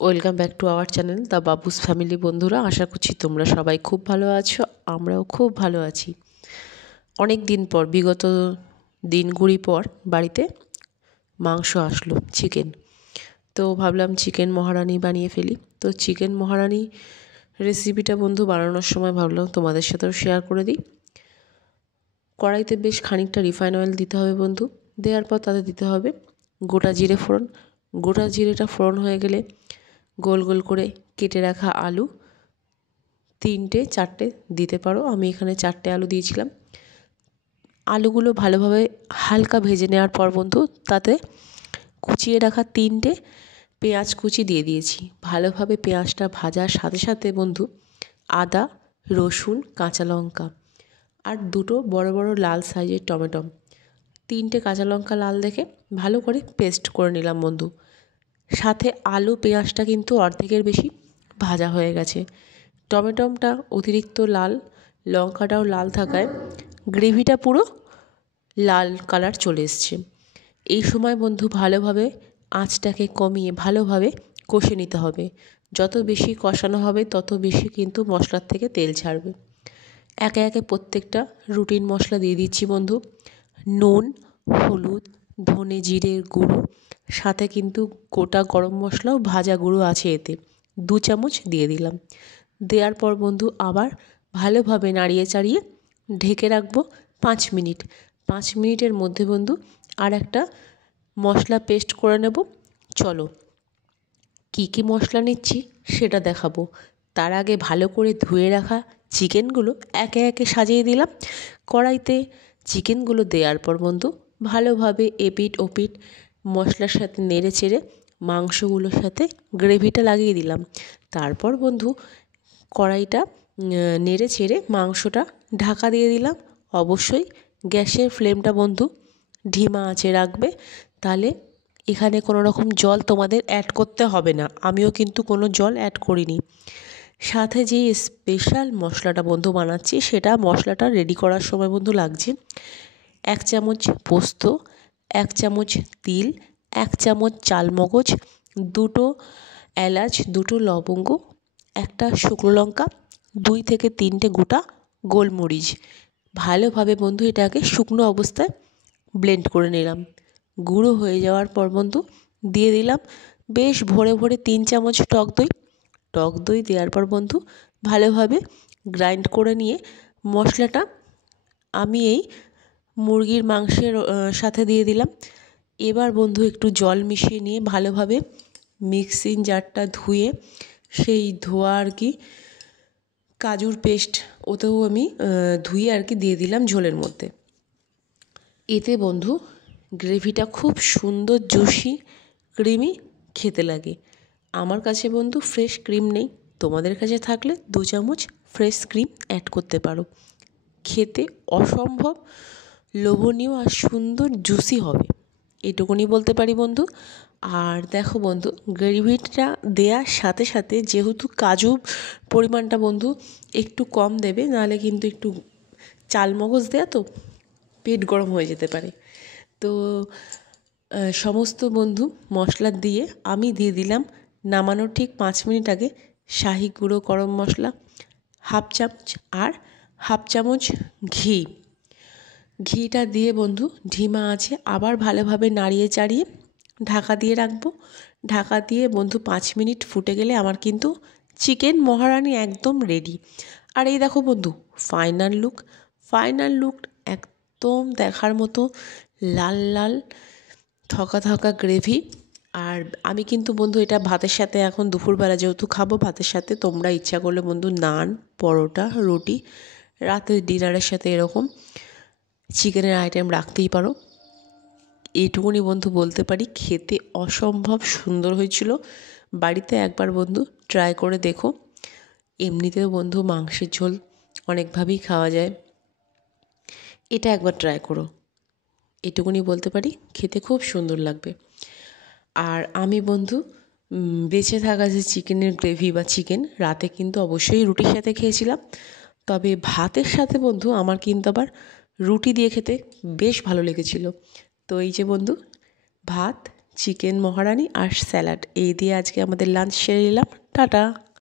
Welcome back to our channel the Babus family. বন্ধুরা, আশা করছি তোমরা সবাই খুব ভালো আছো, আমরাও খুব ভালো আছি। অনেক দিন পর, বিগত দিনগুলি পর বাড়িতে মাংস আসলো, চিকেন। তো ভাবলাম চিকেন মহারানি বানিয়ে ফেলি। তো চিকেন মহারানি রেসিপিটা বন্ধু বানানোর সময় ভাবলাম তোমাদের সাথেও শেয়ার করে দিই। কড়াইতে বেশ খানিকটা রিফাইন অয়েল দিতে হবে বন্ধু। দেওয়ার পর তাতে দিতে হবে গোটা জিরে ফোড়ন। গোটা জিরেটা ফোড়ন হয়ে গেলে গোল গোল করে কেটে রাখা আলু 3-4টে দিতে পারো। আমি এখানে 4টে আলু দিয়েছিলাম। আলুগুলো ভালোভাবে হালকা ভেজে নেওয়ার পর বন্ধু তাতে কুচিয়ে রাখা 3টে পেঁয়াজ কুচি দিয়ে দিয়েছি। ভালোভাবে পেঁয়াজটা ভাজার সাথে সাথে বন্ধু আদা, রসুন, কাঁচা লঙ্কা আর 2টো বড় বড় লাল সাইজের টমেটো, 3টে কাঁচা লঙ্কা লাল দেখে ভালো করে পেস্ট করে নিলাম বন্ধু। সাথে আলু পেঁয়াজটা কিন্তু অর্ধেকের বেশি ভাজা হয়ে গেছে। টমেটোটা অতিরিক্ত লাল, লঙ্কাটাও লাল থাকায় গ্রেভিটা পুরো লাল কালার চলে এসছে। এই সময় বন্ধু ভালোভাবে আঁচটাকে কমিয়ে ভালোভাবে কষে নিতে হবে। যত বেশি কষানো হবে তত বেশি কিন্তু মশলার থেকে তেল ছাড়বে। একে একে প্রত্যেকটা রুটিন মশলা দিয়ে দিচ্ছি বন্ধু। নুন, হলুদ, ধনে জিরের গুঁড়ো, সাথে কিন্তু গোটা গরম মশলাও ভাজা গুঁড়ো আছে এতে, 2 চামচ দিয়ে দিলাম। দেওয়ার পর বন্ধু আবার ভালোভাবে নাড়িয়ে চাড়িয়ে ঢেকে রাখবো 5 মিনিট। 5 মিনিটের মধ্যে বন্ধু আর একটা মশলা পেস্ট করে নেব। চলো কী কী মশলা নিচ্ছি সেটা দেখাবো। তার আগে ভালো করে ধুয়ে রাখা চিকেনগুলো একে একে সাজিয়ে দিলাম কড়াইতে। চিকেনগুলো দেওয়ার পর বন্ধু ভালোভাবে এপিট ওপিট মশলার সাথে নেড়ে চেড়ে মাংসগুলোর সাথে গ্রেভিটা লাগিয়ে দিলাম। তারপর বন্ধু কড়াইটা নেড়ে চেড়ে মাংসটা ঢাকা দিয়ে দিলাম। অবশ্যই গ্যাসের ফ্লেমটা বন্ধু ধিমা আঁচে রাখবে, তাহলে এখানে কোনো রকম জল তোমাদের অ্যাড করতে হবে না। আমিও কিন্তু কোনো জল অ্যাড করিনি। সাথে যে স্পেশাল মশলাটা বন্ধু বানাচ্ছি সেটা মশলাটা রেডি করার সময় বন্ধু লাগছে 1 চামচ পোস্ত, 1 চামচ তিল, 1 চামচ চালমগজ, 2টো এলাচ, 2টো লবঙ্গ, 1টা শুকনো লঙ্কা, 2 থেকে 3টে গোটা গোলমরিচ। ভালোভাবে বন্ধু এটাকে শুকনো অবস্থায় ব্লেন্ড করে নিলাম। গুঁড়ো হয়ে যাওয়ার পর বন্ধু দিয়ে দিলাম বেশ ভরে ভরে 3 চামচ টক দই। টক দই দেওয়ার পর বন্ধু ভালোভাবে গ্রাইন্ড করে নিয়ে মশলাটা আমি এই মুরগির মাংসের সাথে দিয়ে দিলাম। এবার বন্ধু একটু জল মিশিয়ে নিয়ে ভালোভাবে মিক্সিং জারটা ধুয়ে সেই ধোয়া আর কি কাজুর পেস্ট ওতেও আমি ধুয়ে আর কি দিয়ে দিলাম ঝোলের মধ্যে। এতে বন্ধু গ্রেভিটা খুব সুন্দর জুসি ক্রিমি খেতে লাগে। আমার কাছে বন্ধু ফ্রেশ ক্রিম নেই, তোমাদের কাছে থাকলে 2 চামচ ফ্রেশ ক্রিম অ্যাড করতে পারো। খেতে অসম্ভব লোভনীয় আর সুন্দর জুসি হবে, এটুকুনি বলতে পারি বন্ধু। আর দেখো বন্ধু গ্রেভিটা দেওয়ার সাথে সাথে যেহেতু কাজু পরিমাণটা বন্ধু একটু কম দেবে, নাহলে কিন্তু একটু চালমগজ দেয়া তো পেট গরম হয়ে যেতে পারে। তো সমস্ত বন্ধু মশলা দিয়ে আমি দিয়ে দিলাম নামানোর ঠিক 5 মিনিট আগে শাহি গুঁড়ো গরম মশলা 1/2 চামচ আর 1/2 চামচ ঘি। ঘিটা দিয়ে বন্ধু ধিমা আছে আবার ভালোভাবে নাড়িয়ে চাড়িয়ে ঢাকা দিয়ে রাখবো। ঢাকা দিয়ে বন্ধু 5 মিনিট ফুটে গেলে আমার কিন্তু চিকেন মহারানি একদম রেডি। আর এই দেখো বন্ধু ফাইনাল লুক একদম দেখার মতো লাল লাল থকা থকা গ্রেভি। আর আমি কিন্তু বন্ধু এটা ভাতের সাথে এখন দুপুরবেলা যেহেতু খাবো ভাতের সাথে, তোমরা ইচ্ছা করলে বন্ধু নান, পরোটা, রুটি, রাতের ডিনারের সাথে এরকম চিকেনের আইটেম রাখতেই পারো। এইটুকুনি বন্ধু বলতে পারি খেতে অসম্ভব সুন্দর হয়েছিল। বাড়িতে একবার বন্ধু ট্রাই করে দেখো। এমনিতেও বন্ধু মাংসের ঝোল অনেকভাবেই খাওয়া যায়, এটা একবার ট্রাই করো। এটুকুনি বলতে পারি খেতে খুব সুন্দর লাগবে। আর আমি বন্ধু বেঁচে থাকা যে চিকেনের গ্রেভি বা চিকেন রাতে কিন্তু অবশ্যই রুটির সাথে খেয়েছিলাম, তবে ভাতের সাথে বন্ধু আমার কিন্তু আবার রুটি দিয়ে খেতে বেশ ভালো লেগেছিল। তো এই যে বন্ধু ভাত, চিকেন মহারানি আর স্যালাড এই দিয়ে আজকে আমাদের লাঞ্চ সেরে নিলাম। টাটা।